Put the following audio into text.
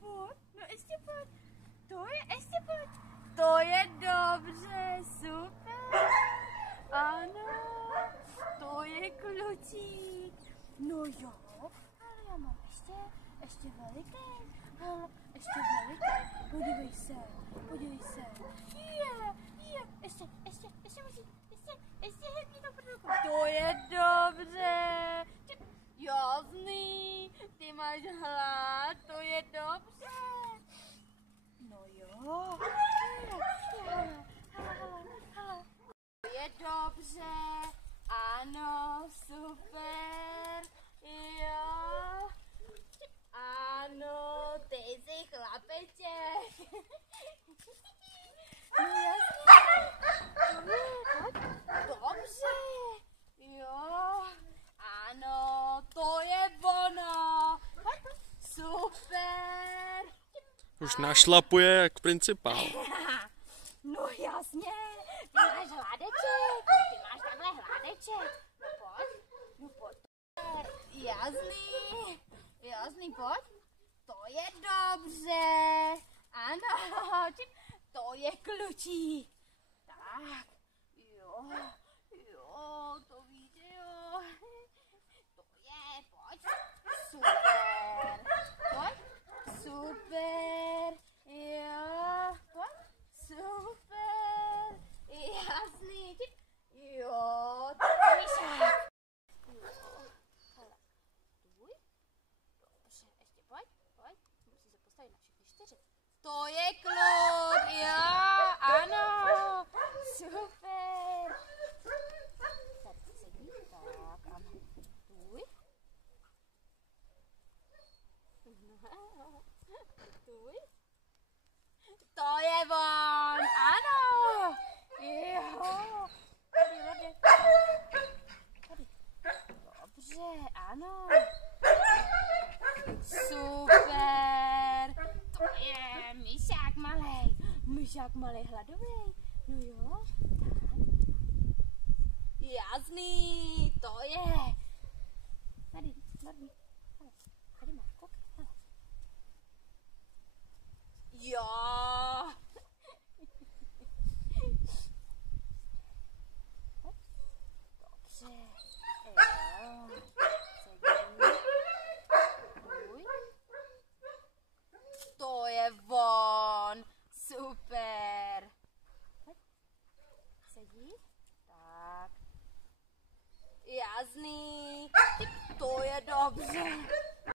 pojď, no ještě pojď. To je, ještě pojď. To je dobře, super. Ano, to je klučík. No jo, ale já mám ještě veliký. Hele, ještě veliký. Podívej se. Je, ještě musí, ještě hezký to produku. To je dobře. Jasný, ty máš hlad, to je dobře. No jo. To je dobře. Ano, super. Jo. Ano, ty jsi chlapeček. No jasně. Dobře. Jo. Ano, to je ono. Super. Už našlapuje jak principál. No jasně, ty máš hládeček, ty máš takhle hládeček. No pojď, jasný, pojď. To je dobře, ano, to je klučík. Tak, jo, to víš, jo. To je, pojď, super, jo, pojď. Super, jasný, jo, myšák. Jo, hele, tvůj, dobře, ještě pojď, musí se postavit na všechny 4. To je kluk, jo, ano, super. Tady sedí, tak, ano, tvůj. Tvůj. To je on, ano, jo, tady, dobře, ano, super, to je myšák malej hladový, no jo, tak, jasný, to je, tady, hele, tady máš, koukej, hele. Jo. Dobře. Jo. Sedí. Uj. To je on. Super. Sedí. Tak. Jasný. To je dobře.